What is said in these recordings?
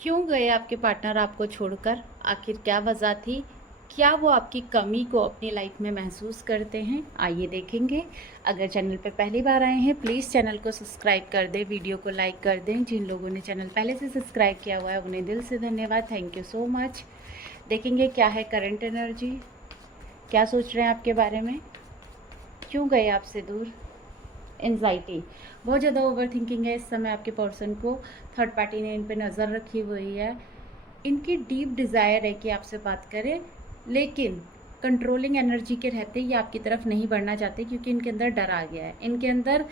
क्यों गए आपके पार्टनर आपको छोड़कर? आखिर क्या वजह थी? क्या वो आपकी कमी को अपनी लाइफ में महसूस करते हैं? आइए देखेंगे। अगर चैनल पे पहली बार आए हैं प्लीज़ चैनल को सब्सक्राइब कर दें, वीडियो को लाइक कर दें। जिन लोगों ने चैनल पहले से सब्सक्राइब किया हुआ है उन्हें दिल से धन्यवाद, थैंक यू सो मच। देखेंगे क्या है करंट एनर्जी, क्या सोच रहे हैं आपके बारे में, क्यों गए आपसे दूर। एंजाइटी, बहुत ज़्यादा ओवर थिंकिंग है इस समय आपके पर्सन को। थर्ड पार्टी ने इन पे नज़र रखी हुई है। इनकी डीप डिज़ायर है कि आपसे बात करें, लेकिन कंट्रोलिंग एनर्जी के रहते ये आपकी तरफ नहीं बढ़ना चाहते, क्योंकि इनके अंदर डर आ गया है। इनके अंदर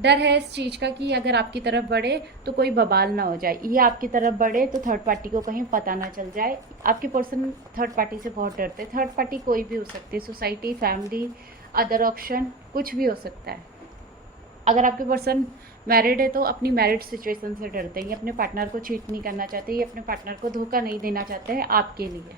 डर है इस चीज़ का कि अगर आपकी तरफ बढ़े तो कोई बवाल ना हो जाए, ये आपकी तरफ बढ़े तो थर्ड पार्टी को कहीं पता ना चल जाए। आपके पर्सन थर्ड पार्टी से बहुत डरते हैं। थर्ड पार्टी कोई भी हो सकती है, सोसाइटी, फैमिली, अदर ऑप्शन, कुछ भी हो सकता है। अगर आपके पर्सन मैरिड है तो अपनी मैरिड सिचुएशन से डरते हैं। ये अपने पार्टनर को चीट नहीं करना चाहते, ये अपने पार्टनर को धोखा नहीं देना चाहते हैं आपके लिए।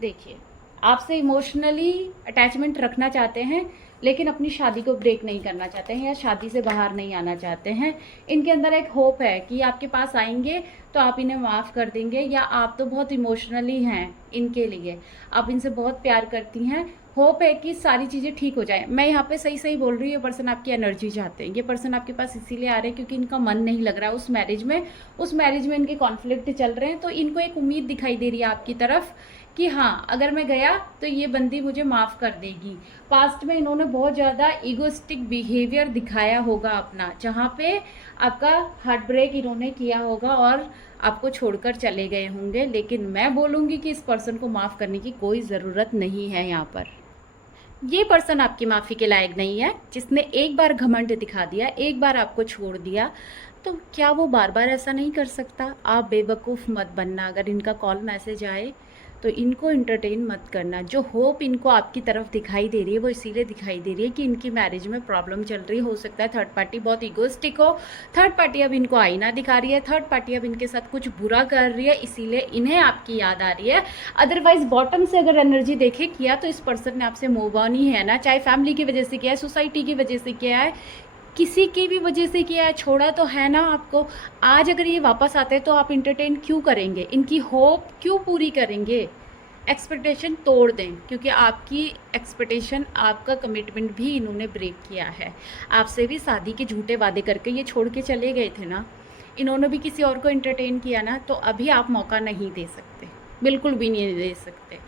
देखिए, आपसे इमोशनली अटैचमेंट रखना चाहते हैं, लेकिन अपनी शादी को ब्रेक नहीं करना चाहते हैं या शादी से बाहर नहीं आना चाहते हैं। इनके अंदर एक होप है कि आपके पास आएंगे तो आप इन्हें माफ़ कर देंगे, या आप तो बहुत इमोशनली हैं इनके लिए, आप इनसे बहुत प्यार करती हैं। होप है कि सारी चीज़ें ठीक हो जाए। मैं यहाँ पे सही सही बोल रही हूँ, ये पर्सन आपकी एनर्जी चाहते हैं। ये पर्सन आपके पास इसीलिए आ रहे हैं क्योंकि इनका मन नहीं लग रहा है उस मैरिज में इनके कॉन्फ्लिक्ट चल रहे हैं। तो इनको एक उम्मीद दिखाई दे रही है आपकी तरफ कि हाँ, अगर मैं गया तो ये बंदी मुझे माफ़ कर देगी। पास्ट में इन्होंने बहुत ज़्यादा ईगोइस्टिक बिहेवियर दिखाया होगा अपना, जहाँ पे आपका हार्ट ब्रेक इन्होंने किया होगा और आपको छोड़कर चले गए होंगे। लेकिन मैं बोलूँगी कि इस पर्सन को माफ़ करने की कोई ज़रूरत नहीं है। यहाँ पर ये पर्सन आपकी माफ़ी के लायक नहीं है। जिसने एक बार घमंड दिखा दिया, एक बार आपको छोड़ दिया, तो क्या वो बार बार ऐसा नहीं कर सकता? आप बेवकूफ़ मत बनना। अगर इनका कॉल मैसेज आए तो इनको इंटरटेन मत करना। जो होप इनको आपकी तरफ दिखाई दे रही है वो इसीलिए दिखाई दे रही है कि इनकी मैरिज में प्रॉब्लम चल रही हो सकता है थर्ड पार्टी बहुत इगोस्टिक हो। थर्ड पार्टी अब इनको आईना दिखा रही है, थर्ड पार्टी अब इनके साथ कुछ बुरा कर रही है, इसीलिए इन्हें आपकी याद आ रही है। अदरवाइज बॉटम से अगर एनर्जी देखे किया तो इस पर्सन ने आपसे मूव ऑन ही है ना, चाहे फैमिली की वजह से किया है, सोसाइटी की वजह से किया है, किसी की भी वजह से किया है, छोड़ा तो है ना आपको। आज अगर ये वापस आते हैं तो आप इंटरटेन क्यों करेंगे, इनकी होप क्यों पूरी करेंगे? एक्सपेक्टेशन तोड़ दें, क्योंकि आपकी एक्सपेक्टेशन, आपका कमिटमेंट भी इन्होंने ब्रेक किया है। आपसे भी शादी के झूठे वादे करके ये छोड़ के चले गए थे ना। इन्होंने भी किसी और को इंटरटेन किया ना, तो अभी आप मौका नहीं दे सकते, बिल्कुल भी नहीं दे सकते।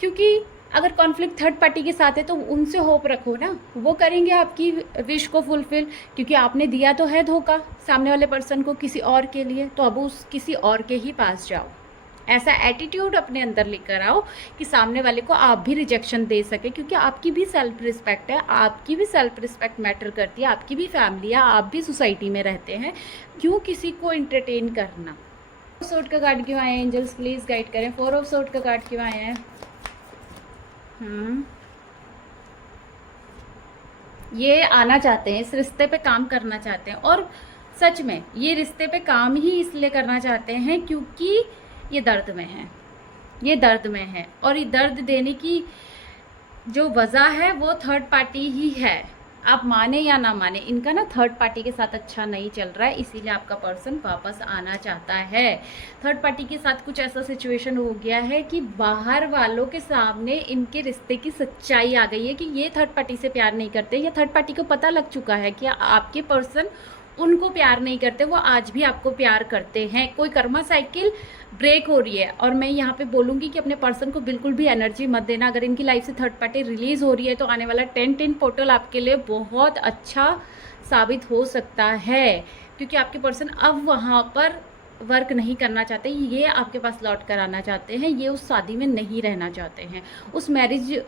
क्योंकि अगर कॉन्फ्लिक्ट थर्ड पार्टी के साथ है तो उनसे होप रखो ना, वो करेंगे आपकी विश को फुलफिल। क्योंकि आपने दिया तो है धोखा सामने वाले पर्सन को किसी और के लिए, तो अब उस किसी और के ही पास जाओ। ऐसा एटीट्यूड अपने अंदर लेकर आओ कि सामने वाले को आप भी रिजेक्शन दे सके, क्योंकि आपकी भी सेल्फ रिस्पेक्ट है, आपकी भी सेल्फ रिस्पेक्ट मैटर करती है, आपकी भी फैमिली है, आप भी सोसाइटी में रहते हैं। क्यों किसी को इंटरटेन करना? 4 ऑफ सोर्ड का कार्ड क्यों आया है? एंजल्स प्लीज़ गाइड करें। 4 ऑफ सोर्ड का कार्ड क्यों आया है? ये आना चाहते हैं, इस रिश्ते पे काम करना चाहते हैं, और सच में ये रिश्ते पे काम ही इसलिए करना चाहते हैं क्योंकि ये दर्द में है, ये दर्द में है। और ये दर्द देने की जो वजह है वो थर्ड पार्टी ही है। आप माने या ना माने, इनका ना थर्ड पार्टी के साथ अच्छा नहीं चल रहा है, इसीलिए आपका पर्सन वापस आना चाहता है। थर्ड पार्टी के साथ कुछ ऐसा सिचुएशन हो गया है कि बाहर वालों के सामने इनके रिश्ते की सच्चाई आ गई है कि ये थर्ड पार्टी से प्यार नहीं करते, या थर्ड पार्टी को पता लग चुका है कि आपके पर्सन उनको प्यार नहीं करते, वो आज भी आपको प्यार करते हैं। कोई कर्मा साइकिल ब्रेक हो रही है। और मैं यहाँ पे बोलूँगी कि अपने पर्सन को बिल्कुल भी एनर्जी मत देना। अगर इनकी लाइफ से थर्ड पार्टी रिलीज़ हो रही है तो आने वाला 10-10 पोर्टल आपके लिए बहुत अच्छा साबित हो सकता है, क्योंकि आपके पर्सन अब वहाँ पर वर्क नहीं करना चाहते, ये आपके पास लौट कर आना चाहते हैं, ये उस शादी में नहीं रहना चाहते हैं, उस मैरिज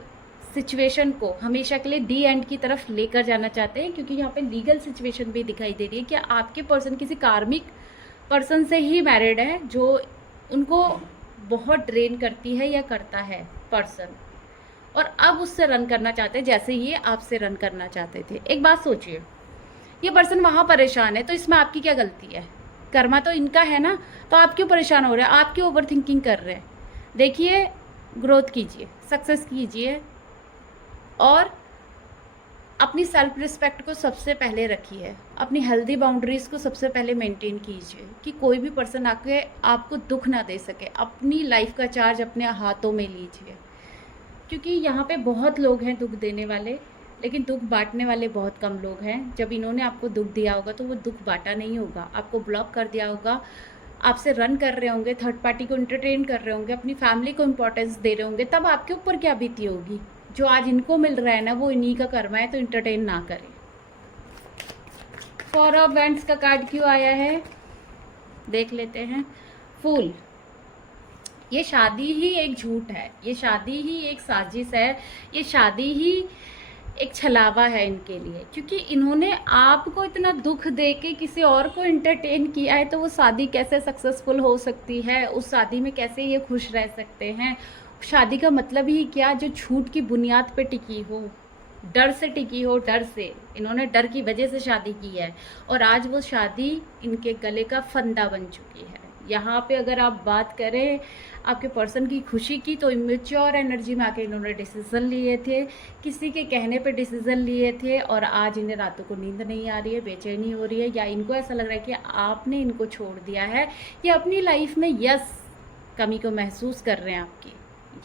सिचुएशन को हमेशा के लिए डी एंड की तरफ लेकर जाना चाहते हैं। क्योंकि यहाँ पे लीगल सिचुएशन भी दिखाई दे रही है कि आपके पर्सन किसी कार्मिक पर्सन से ही मैरिड है, जो उनको बहुत ड्रेन करती है या करता है पर्सन, और अब उससे रन करना चाहते हैं जैसे ये आपसे रन करना चाहते थे। एक बात सोचिए, ये पर्सन वहाँ परेशान है तो इसमें आपकी क्या गलती है? कर्मा तो इनका है ना, तो आप क्यों परेशान हो रहे हैं? आप क्यों ओवर थिंकिंग कर रहे हैं? देखिए, ग्रोथ कीजिए, सक्सेस कीजिए, और अपनी सेल्फ रिस्पेक्ट को सबसे पहले रखिए, अपनी हेल्दी बाउंड्रीज़ को सबसे पहले मेंटेन कीजिए कि कोई भी पर्सन आके आपको दुख ना दे सके। अपनी लाइफ का चार्ज अपने हाथों में लीजिए, क्योंकि यहाँ पे बहुत लोग हैं दुख देने वाले, लेकिन दुख बांटने वाले बहुत कम लोग हैं। जब इन्होंने आपको दुख दिया होगा तो वो दुख बांटा नहीं होगा, आपको ब्लॉक कर दिया होगा, आपसे रन कर रहे होंगे, थर्ड पार्टी को एंटरटेन कर रहे होंगे, अपनी फैमिली को इम्पोर्टेंस दे रहे होंगे, तब आपके ऊपर क्या बीती होगी। जो आज इनको मिल रहा है ना वो इन्हीं का कर्म है, तो एंटरटेन ना करें। फॉर ऑफ वैंड्स का कार्ड क्यों आया है देख लेते हैं। फूल, ये शादी ही एक झूठ है, ये शादी ही एक साजिश है, ये शादी ही एक छलावा है इनके लिए, क्योंकि इन्होंने आपको इतना दुख दे के किसी और को एंटरटेन किया है, तो वो शादी कैसे सक्सेसफुल हो सकती है, उस शादी में कैसे ये खुश रह सकते हैं। शादी का मतलब ही क्या, जो झूठ की बुनियाद पे टिकी हो, डर से टिकी हो, डर से, इन्होंने डर की वजह से शादी की है और आज वो शादी इनके गले का फंदा बन चुकी है। यहाँ पे अगर आप बात करें आपके पर्सन की खुशी की, तो इमेच्योर एनर्जी में आके इन्होंने डिसीज़न लिए थे, किसी के कहने पे डिसीज़न लिए थे, और आज इन्हें रातों को नींद नहीं आ रही है, बेचैनी हो रही है, या इनको ऐसा लग रहा है कि आपने इनको छोड़ दिया है, या अपनी लाइफ में कमी को महसूस कर रहे हैं आपकी,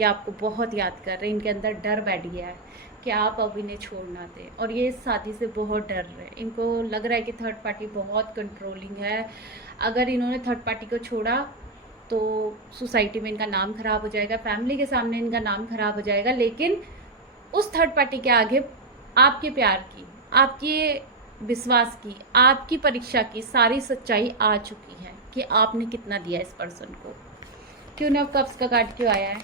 या आपको बहुत याद कर रहे हैं। इनके अंदर डर बैठ गया है कि आप अब इन्हें छोड़ ना दें, और ये इस शादी से बहुत डर रहे हैं। इनको लग रहा है कि थर्ड पार्टी बहुत कंट्रोलिंग है, अगर इन्होंने थर्ड पार्टी को छोड़ा तो सोसाइटी में इनका नाम ख़राब हो जाएगा, फैमिली के सामने इनका नाम ख़राब हो जाएगा। लेकिन उस थर्ड पार्टी के आगे आपके प्यार की, आपके विश्वास की, आपकी परीक्षा की सारी सच्चाई आ चुकी है कि आपने कितना दिया इस पर्सन को। क्यों ना कप्स का कार्ड क्यों आया है।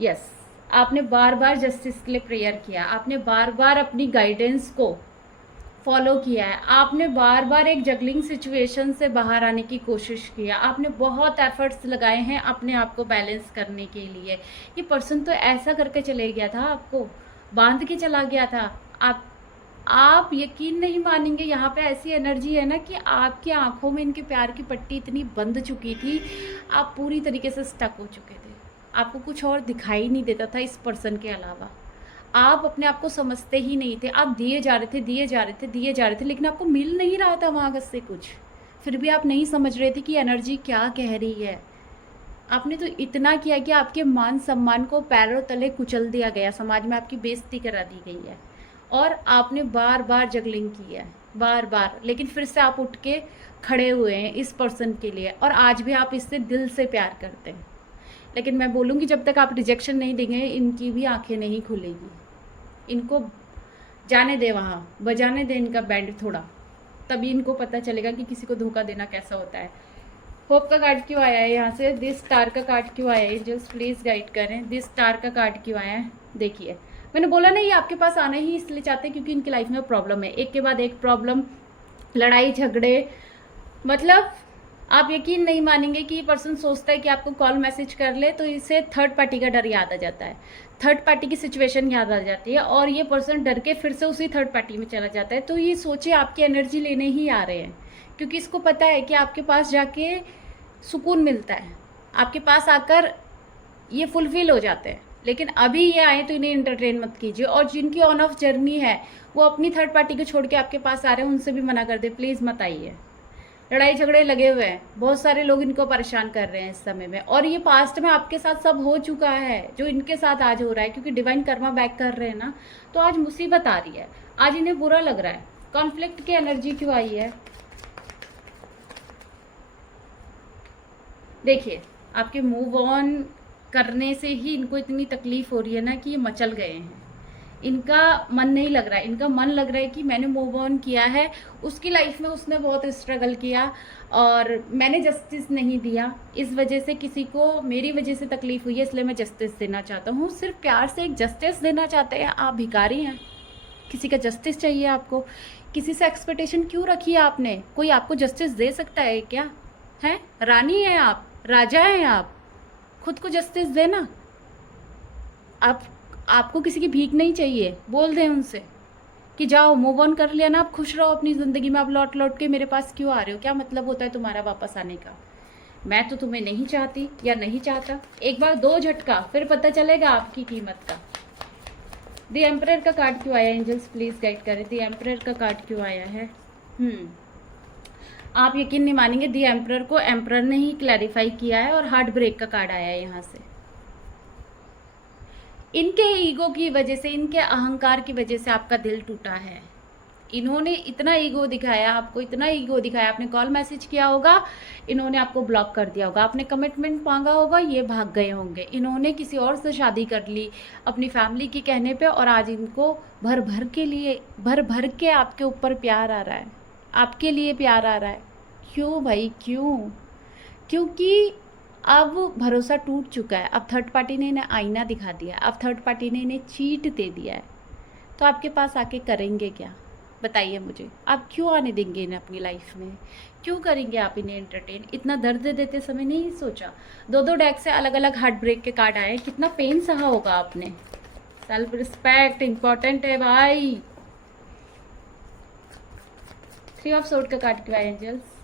यस, आपने बार बार जस्टिस के लिए प्रेयर किया, आपने बार बार अपनी गाइडेंस को फॉलो किया है, आपने बार बार एक जगलिंग सिचुएशन से बाहर आने की कोशिश किया, आपने बहुत एफर्ट्स लगाए हैं अपने आप को बैलेंस करने के लिए। ये पर्सन तो ऐसा करके चले गया था, आपको बांध के चला गया था। आप यकीन नहीं मानेंगे, यहाँ पे ऐसी एनर्जी है ना कि आपकी आंखों में इनके प्यार की पट्टी इतनी बंद चुकी थी, आप पूरी तरीके से स्टक हो चुके थे, आपको कुछ और दिखाई नहीं देता था इस पर्सन के अलावा। आप अपने आप को समझते ही नहीं थे, आप दिए जा रहे थे, दिए जा रहे थे, दिए जा रहे थे, लेकिन आपको मिल नहीं रहा था वहाँ से कुछ। फिर भी आप नहीं समझ रहे थे कि एनर्जी क्या कह रही है। आपने तो इतना किया कि आपके मान सम्मान को पैरों तले कुचल दिया गया, समाज में आपकी बेइज्जती करा दी गई है, और आपने बार बार जगलिंग की है, बार बार। लेकिन फिर से आप उठ के खड़े हुए हैं इस पर्सन के लिए, और आज भी आप इससे दिल से प्यार करते हैं। लेकिन मैं बोलूँगी जब तक आप रिजेक्शन नहीं देंगे, इनकी भी आंखें नहीं खुलेगी। इनको जाने दे, वहाँ बजाने दे इनका बैंड थोड़ा, तभी इनको पता चलेगा कि किसी को धोखा देना कैसा होता है। होप का कार्ड क्यों आया है यहाँ से, दिस स्टार का कार्ड क्यों आया है, जस्ट प्लीज़ गाइड करें। दिस स्टार का कार्ड क्यों आया है देखिए, मैंने बोला नहीं, आपके पास आना ही इसलिए चाहते हैं क्योंकि इनकी लाइफ में प्रॉब्लम है, एक के बाद एक प्रॉब्लम, लड़ाई झगड़े। मतलब आप यकीन नहीं मानेंगे कि ये पर्सन सोचता है कि आपको कॉल मैसेज कर ले तो इसे थर्ड पार्टी का डर याद आ जाता है, थर्ड पार्टी की सिचुएशन याद आ जाती है, और ये पर्सन डर के फिर से उसी थर्ड पार्टी में चला जाता है। तो ये सोचे आपकी एनर्जी लेने ही आ रहे हैं, क्योंकि इसको पता है कि आपके पास जाके सुकून मिलता है, आपके पास आकर ये फुलफिल हो जाते हैं। लेकिन अभी ये आए तो इन्हें एंटरटेन मत कीजिए, और जिनकी ऑन ऑफ जर्नी है वो अपनी थर्ड पार्टी को छोड़ के आपके पास आ रहे हैं, उनसे भी मना कर दे, प्लीज़ मत आइए। लड़ाई झगड़े लगे हुए हैं, बहुत सारे लोग इनको परेशान कर रहे हैं इस समय में, और ये पास्ट में आपके साथ सब हो चुका है जो इनके साथ आज हो रहा है, क्योंकि डिवाइन कर्मा बैक कर रहे हैं ना, तो आज मुसीबत आ रही है, आज इन्हें बुरा लग रहा है। कॉन्फ्लिक्ट की एनर्जी क्यों आई है देखिए, आपके मूव ऑन करने से ही इनको इतनी तकलीफ हो रही है ना कि ये मचल गए हैं, इनका मन नहीं लग रहा है, इनका मन लग रहा है कि मैंने मूव ऑन किया है, उसकी लाइफ में उसने बहुत स्ट्रगल किया और मैंने जस्टिस नहीं दिया, इस वजह से किसी को मेरी वजह से तकलीफ हुई है, इसलिए मैं जस्टिस देना चाहता हूँ। सिर्फ प्यार से एक जस्टिस देना चाहते हैं, आप भिखारी हैं, किसी का जस्टिस चाहिए आपको, किसी से एक्सपेक्टेशन क्यों रखी है आपने, कोई आपको जस्टिस दे सकता है क्या? हैं, रानी हैं आप, राजा हैं आप, खुद को जस्टिस देना। आपको किसी की भीख नहीं चाहिए, बोल दें उनसे कि जाओ मूव ऑन कर लिया ना, आप खुश रहो अपनी ज़िंदगी में, आप लौट लौट के मेरे पास क्यों आ रहे हो, क्या मतलब होता है तुम्हारा वापस आने का? मैं तो तुम्हें नहीं चाहती या नहीं चाहता, एक बार दो झटका फिर पता चलेगा आपकी कीमत का। द एम्परर का कार्ड क्यों आया एंजल्स, प्लीज़ गाइड करें। द एम्परर का कार्ड क्यों आया है? आप यकीन नहीं मानेंगे, द एम्परर को एम्परर ने ही क्लैरिफाई किया है और हार्ट ब्रेक का कार्ड आया है यहाँ से। इनके ईगो की वजह से, इनके अहंकार की वजह से आपका दिल टूटा है। इन्होंने इतना ईगो दिखाया आपको, इतना ईगो दिखाया, आपने कॉल मैसेज किया होगा, इन्होंने आपको ब्लॉक कर दिया होगा, आपने कमिटमेंट मांगा होगा, ये भाग गए होंगे, इन्होंने किसी और से शादी कर ली अपनी फैमिली के कहने पे, और आज इनको भर भर के आपके ऊपर प्यार आ रहा है, आपके लिए प्यार आ रहा है। क्यों भाई, क्यों? क्योंकि अब भरोसा टूट चुका है। अब थर्ड पार्टी ने इन्हें आईना दिखा दिया, अब थर्ड पार्टी ने इन्हें चीट दे दिया है। तो आपके पास आके करेंगे क्या, बताइए मुझे? आप क्यों आने देंगे इन्हें अपनी लाइफ में? क्यों करेंगे आप इन्हें एंटरटेन? इतना दर्द देते समय नहीं सोचा? दो डेक से अलग अलग हार्ट ब्रेक के कार्ड आए, कितना पेन सहा होगा आपने। सेल्फ रिस्पेक्ट इंपॉर्टेंट है भाई। 3 ऑफ सोर्ड का कार्ड क्यों आया एंजल्स?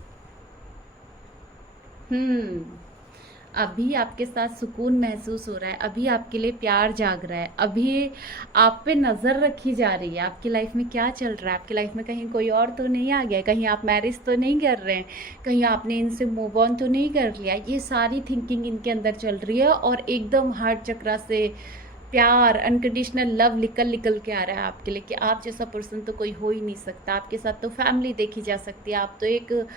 अभी आपके साथ सुकून महसूस हो रहा है, अभी आपके लिए प्यार जाग रहा है, अभी आप पे नज़र रखी जा रही है। आपकी लाइफ में क्या चल रहा है? आपकी लाइफ में कहीं कोई और तो नहीं आ गया? कहीं आप मैरिज तो नहीं कर रहे हैं? कहीं आपने इनसे मूव ऑन तो नहीं कर लिया? ये सारी थिंकिंग इनके अंदर चल रही है और एकदम हार्ट चक्रा से प्यार, अनकंडीशनल लव निकल के आ रहा है आपके लिए कि आप जैसा पर्सन तो कोई हो ही नहीं सकता। आपके साथ तो फैमिली देखी जा सकती है, आप तो एक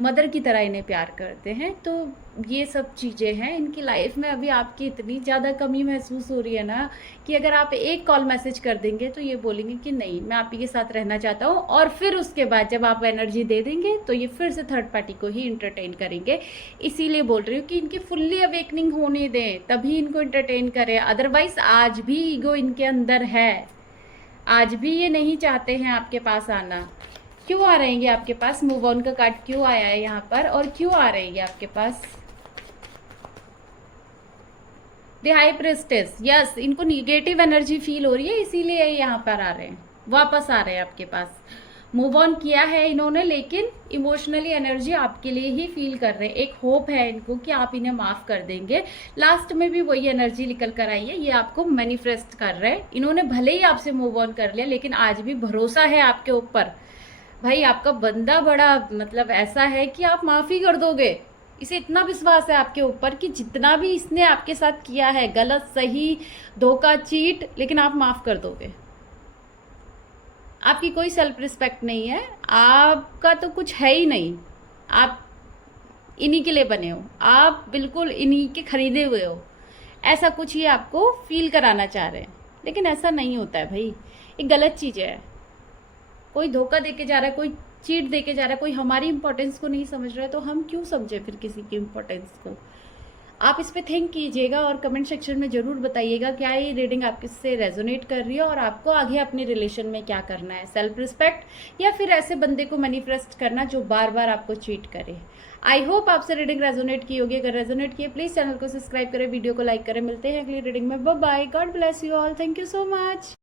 मदर की तरह इन्हें प्यार करते हैं। तो ये सब चीज़ें हैं इनकी लाइफ में। अभी आपकी इतनी ज़्यादा कमी महसूस हो रही है ना कि अगर आप एक कॉल मैसेज कर देंगे तो ये बोलेंगे कि नहीं, मैं आप ही के साथ रहना चाहता हूँ, और फिर उसके बाद जब आप एनर्जी दे देंगे तो ये फिर से थर्ड पार्टी को ही इंटरटेन करेंगे। इसीलिए बोल रही हूँ कि इनकी फुल्ली अवेकनिंग होने दें, तभी इनको इंटरटेन करें। अदरवाइज आज भी ईगो इनके अंदर है, आज भी ये नहीं चाहते हैं आपके पास आना। क्यों आ रहेंगे आपके पास? मूव ऑन का कार्ड क्यों आया है यहाँ पर, और क्यों आ रहेंगे आपके पास? द हाई प्रेस्टेस, यस, इनको निगेटिव एनर्जी फील हो रही है, इसीलिए यहाँ पर आ रहे हैं, वापस आ रहे हैं आपके पास। मूव ऑन किया है इन्होंने, लेकिन इमोशनली एनर्जी आपके लिए ही फील कर रहे हैं। एक होप है इनको कि आप इन्हें माफ़ कर देंगे। लास्ट में भी वही एनर्जी निकल कर आई है, ये आपको मैनिफेस्ट कर रहे हैं। इन्होंने भले ही आपसे मूव ऑन कर लिया, लेकिन आज भी भरोसा है आपके ऊपर। भाई आपका बंदा बड़ा मतलब ऐसा है कि आप माफ़ी कर दोगे। इसे इतना विश्वास है आपके ऊपर कि जितना भी इसने आपके साथ किया है, गलत सही, धोखा, चीट, लेकिन आप माफ़ कर दोगे। आपकी कोई सेल्फ रिस्पेक्ट नहीं है, आपका तो कुछ है ही नहीं। आप इन्हीं के लिए बने हो, आप बिल्कुल इन्हीं के खरीदे हुए हो। ऐसा कुछ ही आपको फील कराना चाह रहे हैं, लेकिन ऐसा नहीं होता है भाई। ये गलत चीज़ है। कोई धोखा देके जा रहा है, कोई चीट देके जा रहा है, कोई हमारी इंपॉर्टेंस को नहीं समझ रहा है, तो हम क्यों समझे फिर किसी की इंपॉर्टेंस को? आप इस पे थिंक कीजिएगा और कमेंट सेक्शन में ज़रूर बताइएगा क्या ये रीडिंग आपसे रेजोनेट कर रही है और आपको आगे अपने रिलेशन में क्या करना है, सेल्फ रिस्पेक्ट या फिर ऐसे बंदे को मैनिफेस्ट करना जो बार बार आपको चीट करे। आई होप आपसे रीडिंग रेजोनेट की होगी। अगर रेजोनेट किए प्लीज़ चैनल को सब्सक्राइब करें, वीडियो को लाइक करें। मिलते हैं अगली रीडिंग में। Bye bye, God bless you all, thank you so much.